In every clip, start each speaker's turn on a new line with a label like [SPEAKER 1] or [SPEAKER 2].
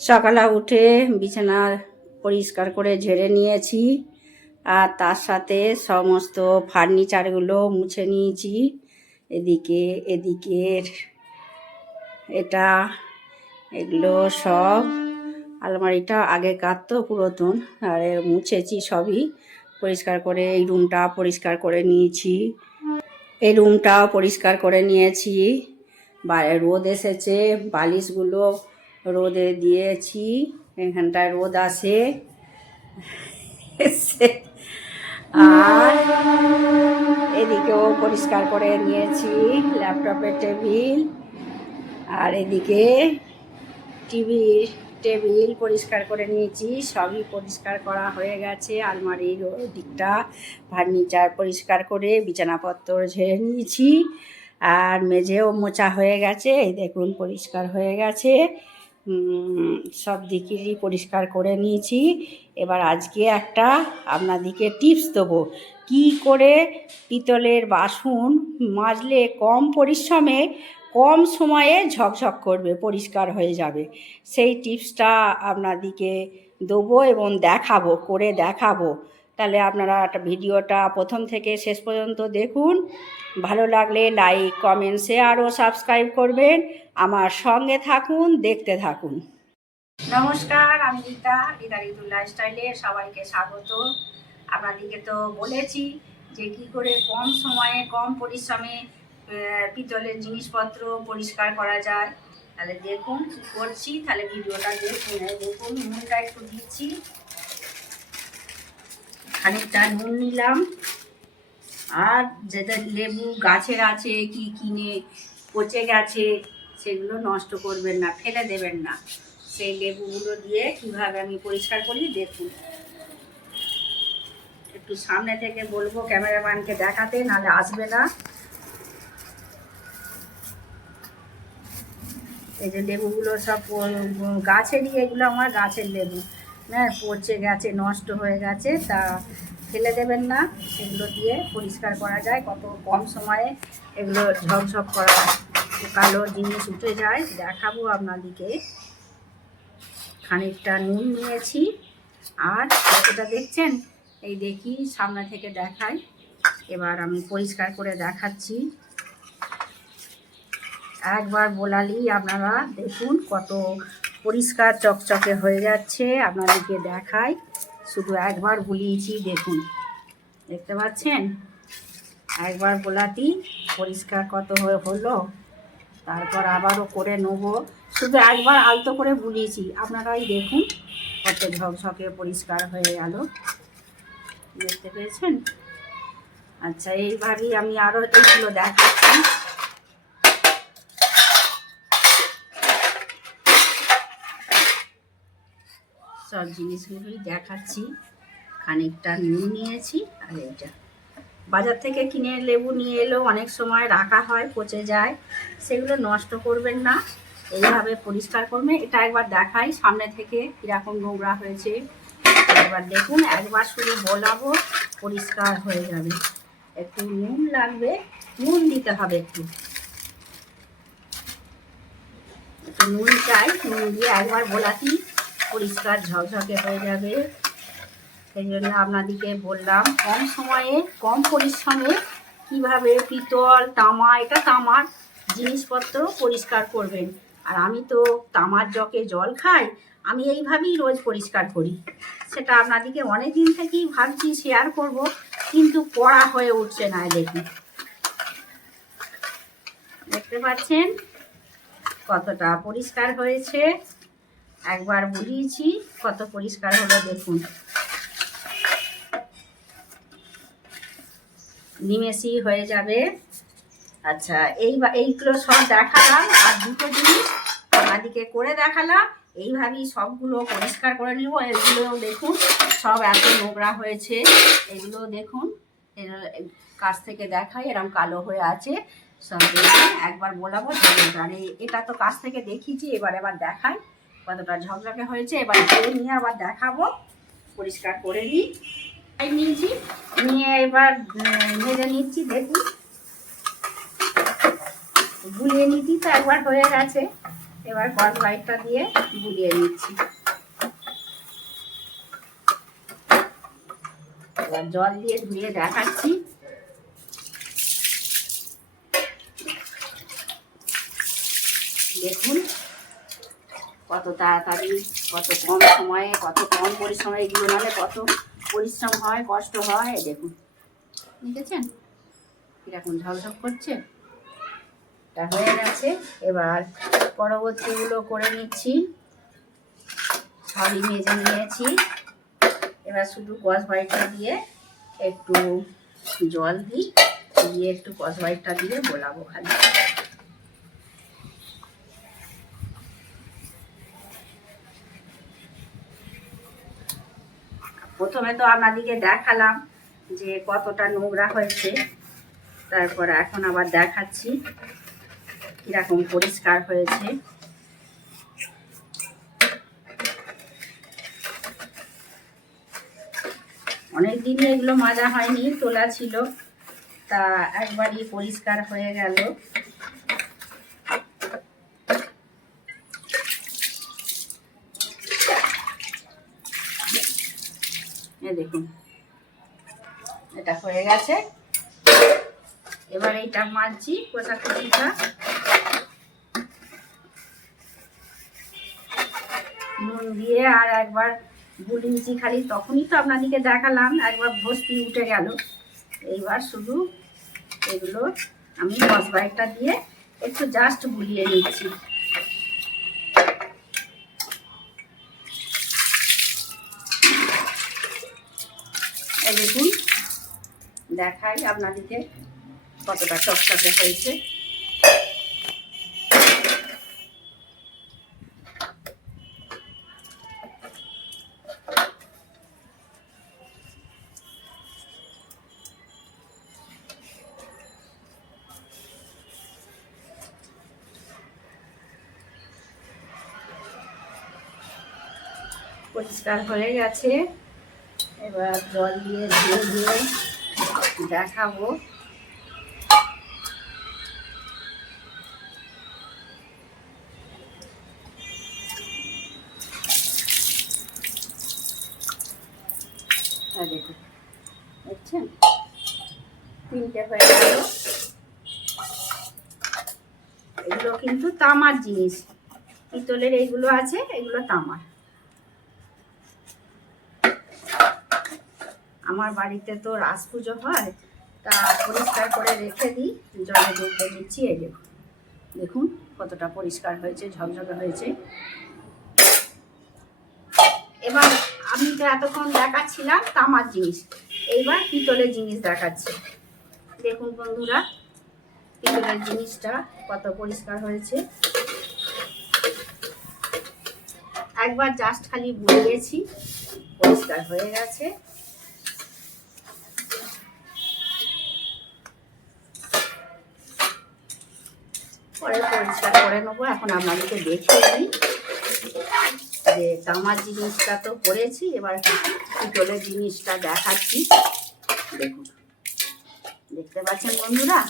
[SPEAKER 1] সকালে উঠে বিছানা পরিষ্কার করে ঝেড়ে নিয়েছি আর তার সাথে সমস্ত ফার্নিচারগুলো মুছে নিয়েছি। এদিকে এদিকে এটা, এগুলো সব আলমারিটা আগেকার তো পুরাতন, আর মুছেছি সবই। পরিষ্কার করে এই রুমটা পরিষ্কার করে নিয়েছি। এই রুমটাও পরিষ্কার করে নিয়েছি। রোদ এসেছে, বালিশগুলো রোদে দিয়েছি, এখানটায় রোদ আসে। আর এদিকেও পরিষ্কার করে নিয়েছি ল্যাপটপের টেবিল। আর এদিকে টিভির টেবিল পরিষ্কার করে নিয়েছি, সবই পরিষ্কার করা হয়ে গেছে। আলমারির দিকটা ফার্নিচার পরিষ্কার করে বিছানাপত্র ঝেড়ে নিয়েছি। আর মেঝেও মোচা হয়ে গেছে, এই দেখুন পরিষ্কার হয়ে গেছে। সব দিকেরই পরিষ্কার করে নিয়েছি। এবার আজকে একটা আপনাদেরকে টিপস দেবো। কি করে পিতলের বাসন মাজলে কম পরিশ্রমে কম সময়ে ঝকঝক করবে, পরিষ্কার হয়ে যাবে। সেই টিপসটা আপনাদেরকে দেবো এবং দেখাবো, করে দেখাবো। তাহলে আপনারা একটা ভিডিওটা প্রথম থেকে শেষ পর্যন্ত দেখুন। ভালো লাগলে লাইক কমেন্ট শেয়ার ও সাবস্ক্রাইব করবেন। আমার সঙ্গে থাকুন, দেখতে থাকুন। নমস্কার, আমি রীতা রীতা ঋতুর লাইফস্টাইলে সবাইকে স্বাগত। আপনাদেরকে তো বলেছি যে কি করে কম সময়ে, কম পরিশ্রমে পিতলের জিনিসপত্র পরিষ্কার করা যায়। তাহলে দেখুন কি করছি, তাহলে ভিডিওটা দেখুন দেখুন, নুনটা একটু দিচ্ছি। খানিকটা নুন নিলাম। আর যেটা লেবু গাছের আছে, কি কিনে পচে গেছে, সেগুলো নষ্ট করবেন না, ফেলে দেবেন না। সেই লেবুগুলো দিয়ে কীভাবে আমি পরিষ্কার করি, দেখুন। একটু সামনে থেকে বলব ক্যামেরাম্যানকে দেখাতে, নাহলে আসবে না। এই যে লেবুগুলো সব গাছেরই এগুলো আমার গাছের লেবু। হ্যাঁ পচে গেছে, নষ্ট হয়ে গেছে, তা ফেলে দেবেন না। সেগুলো দিয়ে পরিষ্কার করা যায়। কত কম সময়ে এগুলো ঝকঝক করা কালো জিনিস উঠে যায়। দেখাবো আপনাদেরকে। খানিকটা নুন নিয়েছি। আর কতটা দেখছেন? এই দেখি, সামনে থেকে দেখাই। এবার আমি পরিষ্কার করে দেখাচ্ছি। একবার বোলালেই আপনারা দেখুন কত পরিষ্কার চকচকে হয়ে যাচ্ছে। আপনাদেরকে দেখাই। শুধু একবার বুলিয়েছি দেখুন। দেখতে পাচ্ছেন? একবার বোলাতেই পরিষ্কার কত হয়ে হলো, তারপর আবারও করে নেব। শুধু একবার আলতো করে বুলিয়েছি আপনারাই দেখুন কত ঝকঝকে পরিষ্কার হয়ে গেল। দেখতে পেয়েছেন? আচ্ছা এইভাবেই আমি আরও এইগুলো দেখাচ্ছি। সব জিনিসগুলোই দেখাচ্ছি। খানিকটা নুন নিয়েছি আর এইটা। বাজার থেকে কিনে লেবু নিয়ে এলেও অনেক সময় রাখা হয়, পচে যায়। সেগুলো নষ্ট করবেন না। এইভাবে পরিষ্কার করবেন। এটা একবার দেখাই। সামনে থেকে কীরকম নোংরা হয়েছে। একবার দেখুন, একবার শুধু বলাবো, পরিষ্কার হয়ে যাবে। একটু নুন লাগবে। নুন দিতে হবে একটু। নুন চাই। নুন দিয়ে একবার বোলাতেই পরিষ্কার ঝকঝকে হয়ে যাবে। সেই জন্য আপনাদেরকে বললাম, কম সময়ে, কম পরিশ্রমে কীভাবে পিতল, তামা, এটা তামার জিনিসপত্র পরিষ্কার করবেন। আর আমি তো তামার জগে জল খাই, আমি এইভাবেই রোজ পরিষ্কার করি। সেটা আপনাদেরকে অনেক দিন থেকেই ভাবছি শেয়ার করব, কিন্তু করা হয়ে উঠছে না দেখি দেখতে পাচ্ছেন কতটা পরিষ্কার হয়েছে। একবার বুলিয়েছি কত পরিষ্কার হলো দেখুন। নিমেষই হয়ে যাবে। আচ্ছা এই এইগুলো সব দেখালাম, আর দুটো জিনিস আমাদিকে করে দেখালাম। এইভাবেই সবগুলো পরিষ্কার করে নিব। এগুলোও দেখুন, সব এত নোংরা হয়েছে। এগুলো দেখুন কাছ থেকে দেখাই এরকম কালো হয়ে আছে। সব একবার বলাবো এটা তো কাছ থেকে দেখিয়েছি, এবার এবার দেখাই। কতটা ঝকঝকে হয়েছে, এবার ধুয়ে নিয়ে আবার দেখাবো। পরিষ্কার করে নিই। নিয়েছি, নিয়ে এবার ভেজে নিচ্ছি দেখি গুলিয়ে নিচ্ছি তো একবার হয়ে গেছে। এবার কস লাইটটা দিয়ে বুলিয়ে নিচ্ছি। এবার জল দিয়ে ধুয়ে দেখাচ্ছি দেখুন কত তাড়াতাড়ি, কত কম সময়ে, কত কম পরিশ্রমে, এগুলো নাহলে কত পরিশ্রম হয়, কষ্ট হয় দেখুন। দেখেছেন? কীরকম ঝকঝক করছে? তা হয়ে গেছে। এবার পরবর্তীগুলো করে নিচ্ছি। সবই মেজে নিয়েছি। এবার শুধু কস বাইটটা দিয়ে একটু জল দিই। দিয়ে একটু কস বাইটটা দিয়ে বোলাবো খালি। প্রথমে তো আপনাদিকে দেখালাম যে কতটা নোংরা হয়েছে। তারপর এখন আবার দেখাচ্ছি কীরকম পরিষ্কার হয়েছে। অনেক দিনই এগুলো মাজা হয়নি, তোলা ছিল। তা একবারই পরিষ্কার হয়ে গেল। দেখুন। এটা হয়ে গেছে। এবার এইটা মাজছি কোচাকুচিটা নুন দিয়ে আর একবার গুলিয়েছি খালি, তখনই তো আপনাদেরকে দেখালাম, একবার ভস্তি উঠে গেল। এইবার শুধু এগুলো আমি বাইকটা দিয়ে একটু জাস্ট বুলিয়ে নিচ্ছি। এই দেখুন দেখাই আপনাদেরকে কতটা চকচকে হয়েছে। পরিষ্কার হয়ে গেছে। এবার জল দিয়ে ধুয়ে দিয়ে দেখাবো। এই দেখুন। দেখছেন? তিনটে হয়ে গেল। এগুলো কিন্তু তামার জিনিস। পিতলের এইগুলো আছে, এগুলো তামার। আমার বাড়িতে তো রাস পুজো হয়, তা পরিষ্কার করে রেখে দিই, জলে ডুবতে দিচ্ছি, এই দেখুন। দেখুন কতটা পরিষ্কার হয়েছে, ঝকঝকে হয়েছে। এবার আমি তো এতক্ষণ দেখাচ্ছিলাম তামার জিনিস। এইবার পিতলের জিনিস দেখাচ্ছি। দেখুন বন্ধুরা, পিতলের জিনিসটা কত পরিষ্কার হয়েছে। একবার জাস্ট খালি বুলিয়েছি, পরিষ্কার হয়ে গেছে। পরে পরিষ্কার করে নেব। এখন আপনাদেরকে দেখিয়ে দিই যে তামার জিনিসটা তো করেছি, এবার পিতলের জিনিসটা দেখাচ্ছি। দেখুন, দেখতে পাচ্ছেন বন্ধুরা?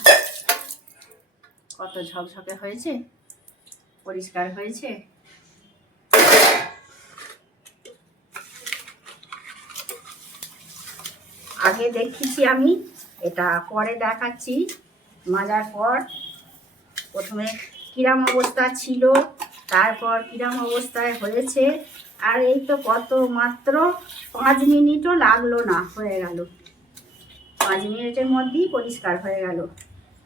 [SPEAKER 1] কত ঝকঝকে হয়েছে, পরিষ্কার হয়েছে। আগে দেখিয়েছি আমি, এটা পরে দেখাচ্ছি, মাজার পর প্রথমে কিরাম অবস্থা ছিল, তারপর কিরাম অবস্থায় হয়েছে। আর এই তো কত মাত্র পাঁচ মিনিটও লাগল না, হয়ে গেল। পাঁচ মিনিটের মধ্যেই পরিষ্কার হয়ে গেল।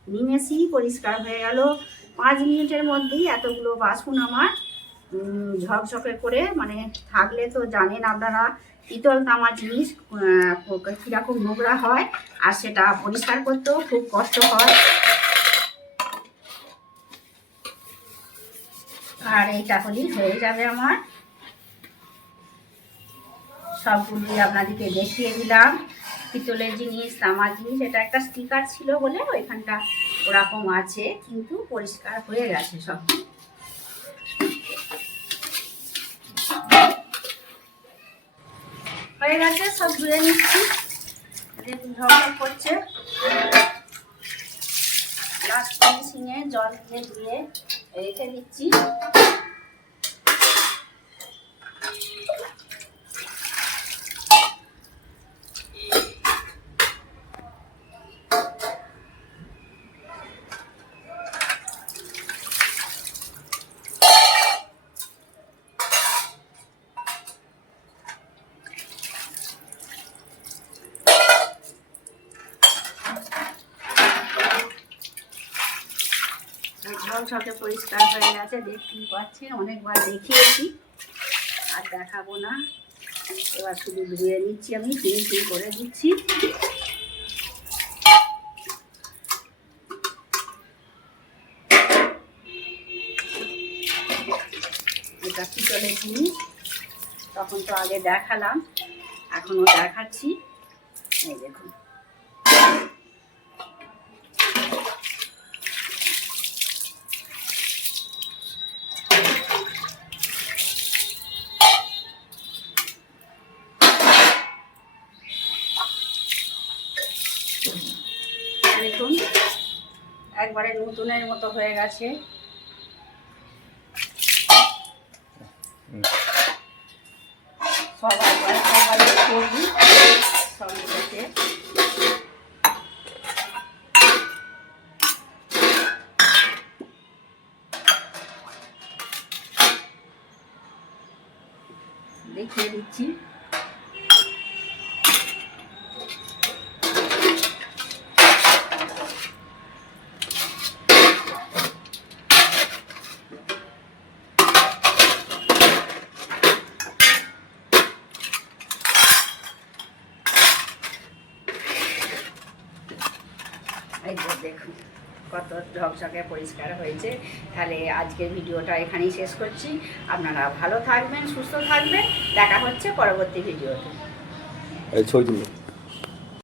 [SPEAKER 1] নিমেষেই পরিষ্কার হয়ে গেল। পাঁচ মিনিটের মধ্যেই এতগুলো বাসন আমার ঝকঝকে করে মানে থাকলে তো জানেন আপনারা, পিতল তামার জিনিস কীরকম নোংরা হয়, আর সেটা পরিষ্কার করতেও খুব কষ্ট হয়। আর এইটা হলেই হয়ে যাবে আমার। সবগুলোই আপনাদেরকে দেখিয়ে দিলাম। পিতলের জিনিস, তামার জিনিস, এটা একটা স্টিকার ছিল বলে ওইখানটা ওরকম আছে, কিন্তু পরিষ্কার হয়ে গেছে সব। হয়ে গেছে, সব ধুয়ে নিচ্ছি। করছে। জল দিয়ে ধুয়ে রেখে দিচ্ছি ঝকঝকে পরিষ্কার হয়ে গেছে দেখতেই পাচ্ছেন, অনেকবার দেখিয়েছি। আর দেখাবো না। এবার শুধু ধুয়ে নিচ্ছি আমি, তিন তিন করে দিচ্ছি। এটা পিতলে চিনি তখন তো আগে দেখালাম, এখনও দেখাচ্ছি। এই দেখুন। একবারে নতুনের মতো হয়ে গেছে। দেখিয়ে দিচ্ছি এই যে দেখুন কত ঝকঝকে পরিষ্কার হয়েছে, তাহলে আজকের ভিডিওটা এখানেই শেষ করছি। আপনারা ভালো থাকবেন, সুস্থ থাকবেন। দেখা হচ্ছে পরবর্তী ভিডিওতে।